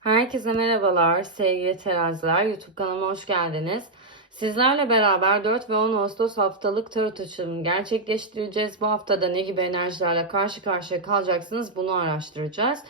Herkese merhabalar sevgili teraziler. YouTube kanalıma hoş geldiniz. Sizlerle beraber 4 ve 10 Ağustos haftalık tarot açılımını gerçekleştireceğiz. Bu haftada ne gibi enerjilerle karşı karşıya kalacaksınız bunu araştıracağız.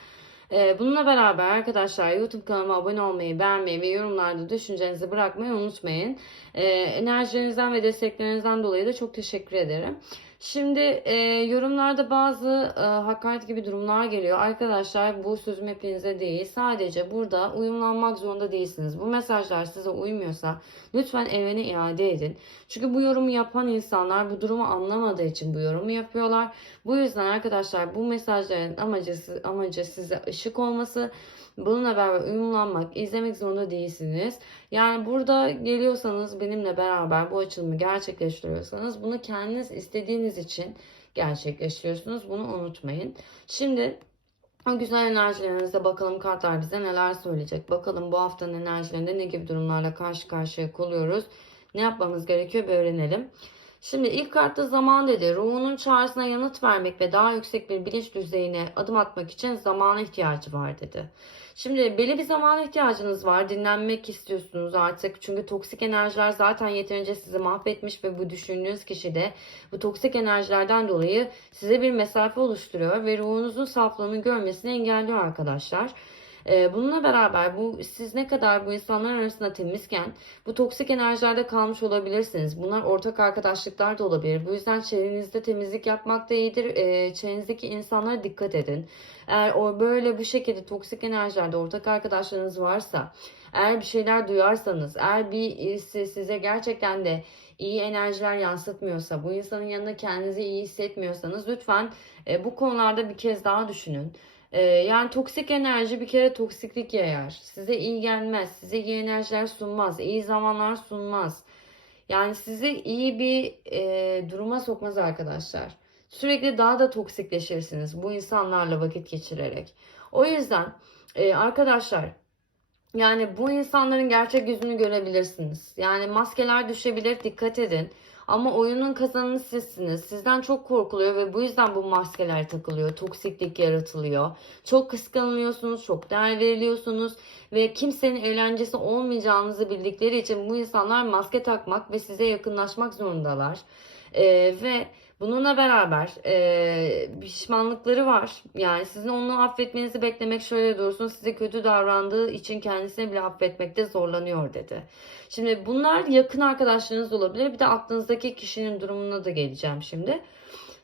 Ee, Bununla beraber arkadaşlar YouTube kanalıma abone olmayı, beğenmeyi ve yorumlarda düşüncenizi bırakmayı unutmayın. Ee, Enerjilerinizden ve desteklerinizden dolayı da çok teşekkür ederim. Şimdi e, yorumlarda bazı e, hakaret gibi durumlar geliyor. Arkadaşlar bu sözüm hepinize değil. Sadece burada uyumlanmak zorunda değilsiniz. Bu mesajlar size uymuyorsa lütfen evrene iade edin. Çünkü bu yorumu yapan insanlar bu durumu anlamadığı için bu yorumu yapıyorlar. Bu yüzden arkadaşlar bu mesajların amacı, amacı size ışık olması. Bununla beraber uyumlanmak, izlemek zorunda değilsiniz. Yani burada geliyorsanız benimle beraber bu açılımı gerçekleştiriyorsanız bunu kendiniz istediğiniz için gerçekleştiriyorsunuz. Bunu unutmayın. Şimdi o güzel enerjilerinizde bakalım kartlar bize neler söyleyecek. Bakalım bu haftanın enerjilerinde ne gibi durumlarla karşı karşıya kalıyoruz. Ne yapmamız gerekiyor bir öğrenelim. Şimdi ilk kartta zaman dedi. Ruhunun çağrısına yanıt vermek ve daha yüksek bir bilinç düzeyine adım atmak için zamana ihtiyacı var dedi. Şimdi belli bir zamana ihtiyacınız var. Dinlenmek istiyorsunuz artık. Çünkü toksik enerjiler zaten yeterince sizi mahvetmiş ve bu düşündüğünüz kişi de bu toksik enerjilerden dolayı size bir mesafe oluşturuyor ve ruhunuzun saflığını görmesini engelliyor arkadaşlar. Ee, Bununla beraber bu siz ne kadar bu insanlar arasında temizken bu toksik enerjilerde kalmış olabilirsiniz. Bunlar ortak arkadaşlıklar da olabilir. Bu yüzden çevrenizde temizlik yapmak da iyidir. Ee, Çevrenizdeki insanlara dikkat edin. Eğer o böyle bu şekilde toksik enerjilerde ortak arkadaşlarınız varsa, eğer bir şeyler duyarsanız, eğer bir size gerçekten de iyi enerjiler yansıtmıyorsa, bu insanın yanında kendinizi iyi hissetmiyorsanız lütfen e, bu konularda bir kez daha düşünün. Ee, yani toksik enerji bir kere toksiklik yayar. Size iyi gelmez. Size iyi enerjiler sunmaz. iyi zamanlar sunmaz. Yani sizi iyi bir e, duruma sokmaz arkadaşlar. Sürekli daha da toksikleşirsiniz bu insanlarla vakit geçirerek. O yüzden e, arkadaşlar yani bu insanların gerçek yüzünü görebilirsiniz. Yani maskeler düşebilir dikkat edin. Ama oyunun kazananı sizsiniz. Sizden çok korkuluyor ve bu yüzden bu maskeler takılıyor. Toksiklik yaratılıyor. Çok kıskanılıyorsunuz, çok değer veriliyorsunuz ve kimsenin eğlencesi olmayacağınızı bildikleri için bu insanlar maske takmak ve size yakınlaşmak zorundalar. Ee, ve bununla beraber e, pişmanlıkları var. Yani sizin onu affetmenizi beklemek şöyle dursun. Size kötü davrandığı için kendisini bile affetmekte zorlanıyor dedi. Şimdi bunlar yakın arkadaşlarınız olabilir. Bir de aklınızdaki kişinin durumuna da geleceğim şimdi.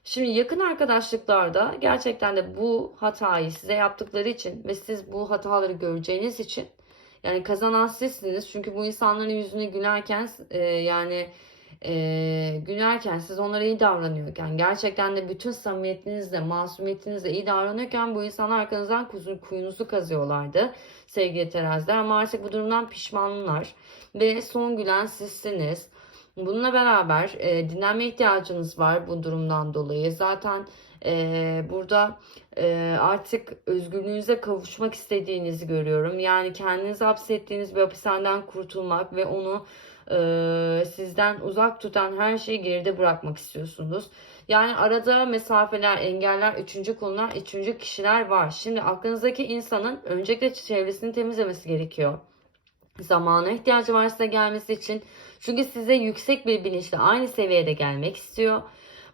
Şimdi yakın arkadaşlıklarda gerçekten de bu hatayı size yaptıkları için ve siz bu hataları göreceğiniz için yani kazanan sizsiniz. Çünkü bu insanların yüzüne gülerken e, yani e, gülerken siz onlara iyi davranıyorken gerçekten de bütün samimiyetinizle masumiyetinizle iyi davranıyorken bu insanlar arkanızdan kuzu, kuyunuzu kazıyorlardı sevgili teraziler ama artık bu durumdan pişmanlar ve son gülen sizsiniz. Bununla beraber e, dinlenme ihtiyacınız var bu durumdan dolayı. Zaten e, burada e, artık özgürlüğünüze kavuşmak istediğinizi görüyorum. Yani kendinizi hapsettiğiniz bir hapishaneden kurtulmak ve onu e, sizden uzak tutan her şeyi geride bırakmak istiyorsunuz. Yani arada mesafeler, engeller, üçüncü konular, üçüncü kişiler var. Şimdi aklınızdaki insanın öncelikle çevresini temizlemesi gerekiyor. Zamana ihtiyacı var size gelmesi için. Çünkü size yüksek bir bilinçle aynı seviyede gelmek istiyor.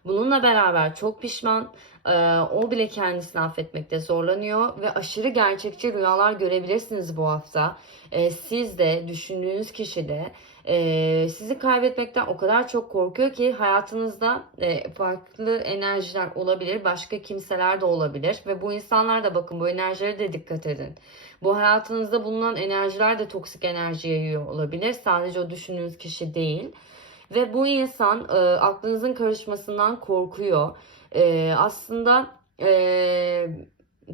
Bununla beraber çok pişman. Ee, o bile kendisini affetmekte zorlanıyor ve aşırı gerçekçi rüyalar görebilirsiniz bu hafta. Ee, siz de düşündüğünüz kişi de e, sizi kaybetmekten o kadar çok korkuyor ki hayatınızda e, farklı enerjiler olabilir, başka kimseler de olabilir ve bu insanlar da bakın bu enerjilere de dikkat edin. Bu hayatınızda bulunan enerjiler de toksik enerji yayıyor olabilir. Sadece o düşündüğünüz kişi değil. Ve bu insan e, aklınızın karışmasından korkuyor. E, aslında e,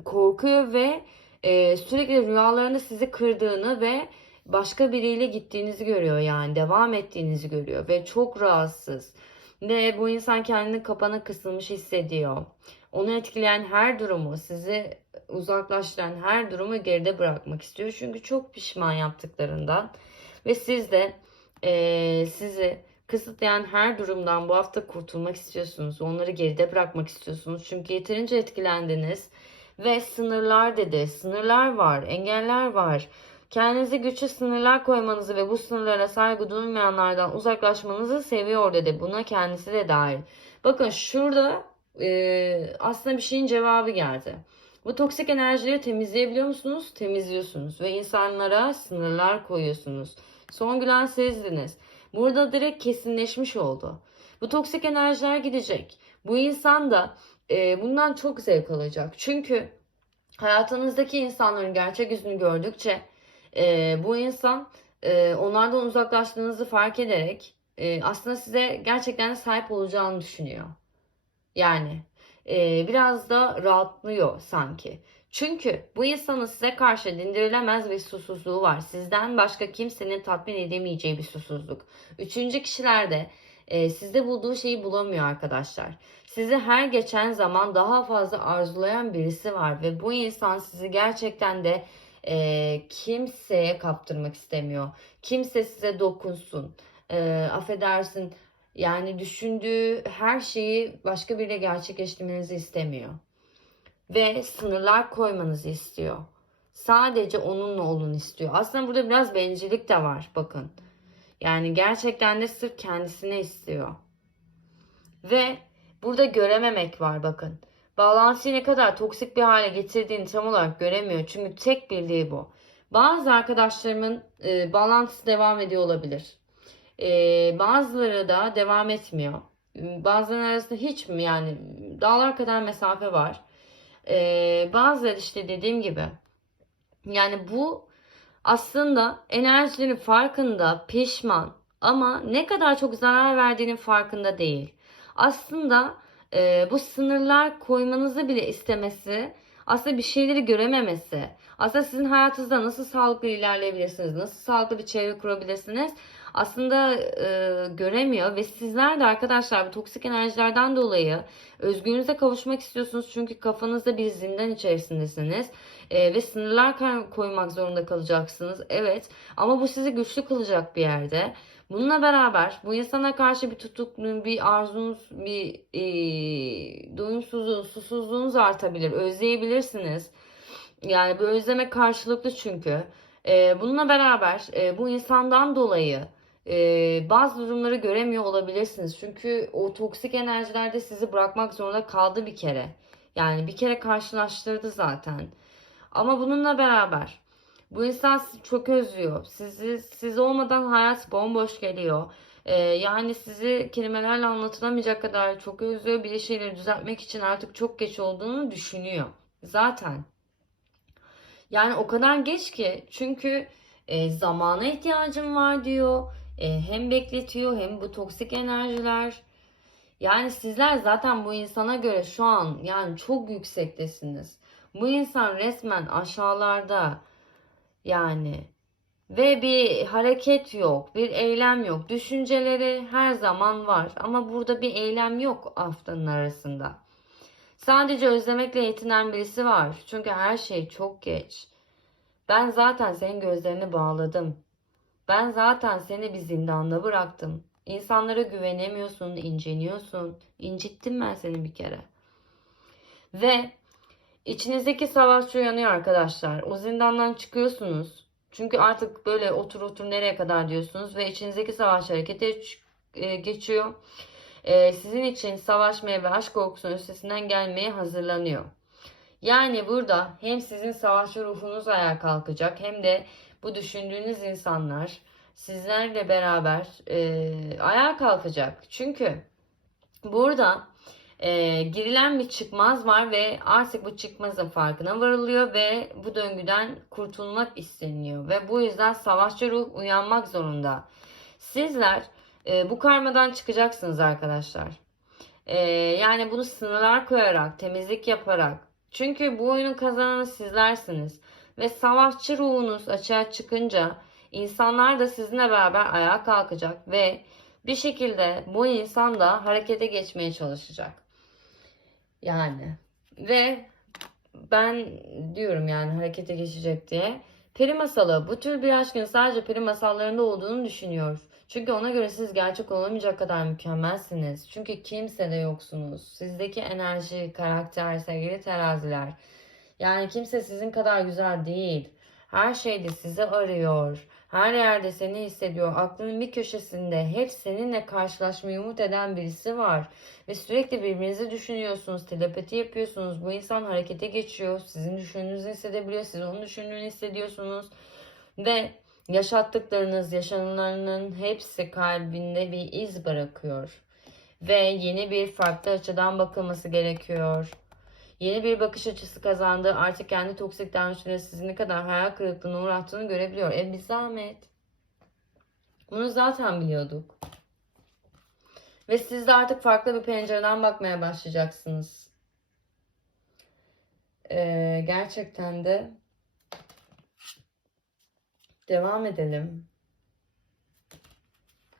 korkuyor ve e, sürekli rüyalarında sizi kırdığını ve başka biriyle gittiğinizi görüyor yani devam ettiğinizi görüyor ve çok rahatsız. Ve bu insan kendini kapana kısılmış hissediyor. Onu etkileyen her durumu, sizi uzaklaştıran her durumu geride bırakmak istiyor. Çünkü çok pişman yaptıklarından. Ve siz de e, sizi kısıtlayan her durumdan bu hafta kurtulmak istiyorsunuz. Onları geride bırakmak istiyorsunuz. Çünkü yeterince etkilendiniz. Ve sınırlar dedi. Sınırlar var, engeller var. Kendinize güçlü sınırlar koymanızı ve bu sınırlara saygı duymayanlardan uzaklaşmanızı seviyor dedi. Buna kendisi de dahil. Bakın şurada e, aslında bir şeyin cevabı geldi. Bu toksik enerjileri temizleyebiliyor musunuz? Temizliyorsunuz ve insanlara sınırlar koyuyorsunuz. Son gülen sizdiniz. Burada direkt kesinleşmiş oldu. Bu toksik enerjiler gidecek. Bu insan da e, bundan çok zevk alacak. Çünkü hayatınızdaki insanların gerçek yüzünü gördükçe e, bu insan e, onlardan uzaklaştığınızı fark ederek e, aslında size gerçekten sahip olacağını düşünüyor. Yani e, biraz da rahatlıyor sanki. Çünkü bu insanın size karşı dindirilemez bir susuzluğu var. Sizden başka kimsenin tatmin edemeyeceği bir susuzluk. Üçüncü kişilerde e, sizde bulduğu şeyi bulamıyor arkadaşlar. Sizi her geçen zaman daha fazla arzulayan birisi var ve bu insan sizi gerçekten de e, kimseye kaptırmak istemiyor. Kimse size dokunsun. E, affedersin yani düşündüğü her şeyi başka biriyle gerçekleştirmenizi istemiyor. Ve sınırlar koymanızı istiyor. Sadece onunla olun istiyor. Aslında burada biraz bencillik de var bakın. Yani gerçekten de sırf kendisine istiyor. Ve burada görememek var bakın. Bağlantıyı ne kadar toksik bir hale getirdiğini tam olarak göremiyor. Çünkü tek bildiği bu. Bazı arkadaşlarımın e, bağlantısı devam ediyor olabilir. E, bazıları da devam etmiyor. Bazılarının arasında hiç mi yani dağlar kadar mesafe var. E, bazıları işte dediğim gibi yani bu aslında enerjilerin farkında, pişman ama ne kadar çok zarar verdiğinin farkında değil. Aslında e, bu sınırlar koymanızı bile istemesi, aslında bir şeyleri görememesi, aslında sizin hayatınızda nasıl sağlıklı ilerleyebilirsiniz, nasıl sağlıklı bir çevre kurabilirsiniz aslında e, göremiyor ve sizler de arkadaşlar bu toksik enerjilerden dolayı özgürlüğünüze kavuşmak istiyorsunuz. Çünkü kafanızda bir zindan içerisindesiniz e, ve sınırlar koymak zorunda kalacaksınız. Evet ama bu sizi güçlü kılacak bir yerde. Bununla beraber bu insana karşı bir tutukluğun, bir arzunuz, bir e, doyumsuzluğunuz, susuzluğunuz artabilir. Özleyebilirsiniz. Yani bu özleme karşılıklı çünkü. E, bununla beraber e, bu insandan dolayı e, bazı durumları göremiyor olabilirsiniz. Çünkü o toksik enerjilerde sizi bırakmak zorunda kaldı bir kere. Yani bir kere karşılaştırdı zaten. Ama bununla beraber bu insan sizi çok özlüyor. Sizi, siz olmadan hayat bomboş geliyor. Ee, yani sizi kelimelerle anlatılamayacak kadar çok özlüyor. Bir şeyleri düzeltmek için artık çok geç olduğunu düşünüyor. Zaten. Yani o kadar geç ki çünkü e, zamana ihtiyacım var diyor. E, hem bekletiyor hem bu toksik enerjiler. Yani sizler zaten bu insana göre şu an yani çok yüksektesiniz. Bu insan resmen aşağılarda yani ve bir hareket yok, bir eylem yok. Düşünceleri her zaman var ama burada bir eylem yok haftanın arasında. Sadece özlemekle yetinen birisi var. Çünkü her şey çok geç. Ben zaten senin gözlerini bağladım. Ben zaten seni bir zindanda bıraktım. İnsanlara güvenemiyorsun, inciniyorsun. İncittim ben seni bir kere. Ve içinizdeki savaşçı uyanıyor arkadaşlar. O zindandan çıkıyorsunuz. Çünkü artık böyle otur otur nereye kadar diyorsunuz ve içinizdeki savaş harekete geçiyor. E, sizin için savaşmaya ve aşk korkusunun üstesinden gelmeye hazırlanıyor. Yani burada hem sizin savaşçı ruhunuz ayağa kalkacak hem de bu düşündüğünüz insanlar sizlerle beraber e, ayağa kalkacak. Çünkü burada e, girilen bir çıkmaz var ve artık bu çıkmazın farkına varılıyor ve bu döngüden kurtulmak isteniyor. Ve bu yüzden savaşçı ruh uyanmak zorunda. Sizler e, bu karmadan çıkacaksınız arkadaşlar. E, yani bunu sınırlar koyarak, temizlik yaparak. Çünkü bu oyunun kazananı sizlersiniz. Ve savaşçı ruhunuz açığa çıkınca insanlar da sizinle beraber ayağa kalkacak ve bir şekilde bu insan da harekete geçmeye çalışacak. Yani ve ben diyorum yani harekete geçecek diye. Peri masalı bu tür bir aşkın sadece peri masallarında olduğunu düşünüyor. Çünkü ona göre siz gerçek olamayacak kadar mükemmelsiniz. Çünkü kimse de yoksunuz. Sizdeki enerji, karakter, sevgili teraziler Yani kimse sizin kadar güzel değil. Her şeyde sizi arıyor. Her yerde seni hissediyor. Aklının bir köşesinde hep seninle karşılaşmayı umut eden birisi var. Ve sürekli birbirinizi düşünüyorsunuz. Telepati yapıyorsunuz. Bu insan harekete geçiyor. Sizin düşündüğünüzü hissedebiliyor. Siz onun düşündüğünü hissediyorsunuz. Ve yaşattıklarınız, yaşananlarının hepsi kalbinde bir iz bırakıyor. Ve yeni bir farklı açıdan bakılması gerekiyor. Yeni bir bakış açısı kazandı. Artık kendi toksik davranışları sizi ne kadar hayal kırıklığına uğrattığını görebiliyor. E bir zahmet. Bunu zaten biliyorduk. Ve siz de artık farklı bir pencereden bakmaya başlayacaksınız. Ee, gerçekten de devam edelim.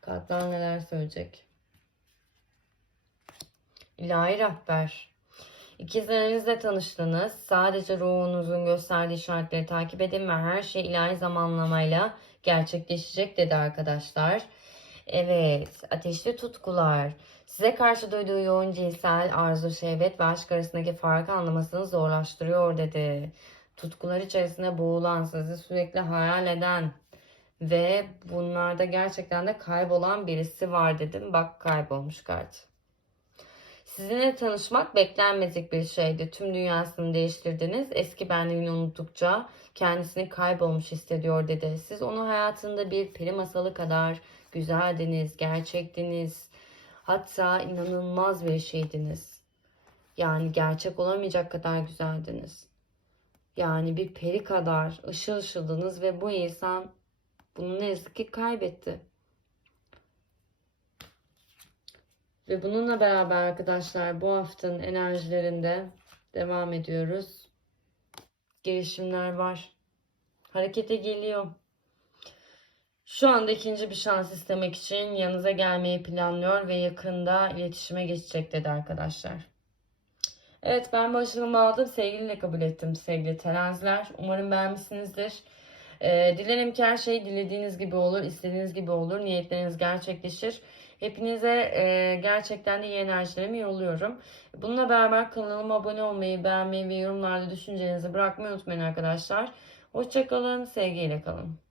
Kartlar neler söyleyecek? İlahi rehber. İkizlerinizle tanıştınız. Sadece ruhunuzun gösterdiği işaretleri takip edin ve her şey ilahi zamanlamayla gerçekleşecek dedi arkadaşlar. Evet, ateşli tutkular. Size karşı duyduğu yoğun cinsel arzu, şehvet ve aşk arasındaki farkı anlamasını zorlaştırıyor dedi. Tutkular içerisinde boğulan, sizi sürekli hayal eden ve bunlarda gerçekten de kaybolan birisi var dedim. Bak kaybolmuş kart. Sizinle tanışmak beklenmedik bir şeydi. Tüm dünyasını değiştirdiniz. Eski benliğini unuttukça kendisini kaybolmuş hissediyor dedi. Siz onu hayatında bir peri masalı kadar güzeldiniz, gerçektiniz. Hatta inanılmaz bir şeydiniz. Yani gerçek olamayacak kadar güzeldiniz. Yani bir peri kadar ışıl ışıldınız ve bu insan bunu ne yazık ki kaybetti. Ve bununla beraber arkadaşlar bu haftanın enerjilerinde devam ediyoruz. Gelişimler var. Harekete geliyor. Şu anda ikinci bir şans istemek için yanınıza gelmeyi planlıyor ve yakında iletişime geçecek dedi arkadaşlar. Evet ben başlığımı aldım. Sevgiliyle kabul ettim sevgili teraziler. Umarım beğenmişsinizdir. Ee, dilerim ki her şey dilediğiniz gibi olur, istediğiniz gibi olur, niyetleriniz gerçekleşir. Hepinize e, gerçekten de iyi enerjilerimi yolluyorum. Bununla beraber kanalıma abone olmayı, beğenmeyi ve yorumlarda düşüncelerinizi bırakmayı unutmayın arkadaşlar. Hoşçakalın, sevgiyle kalın.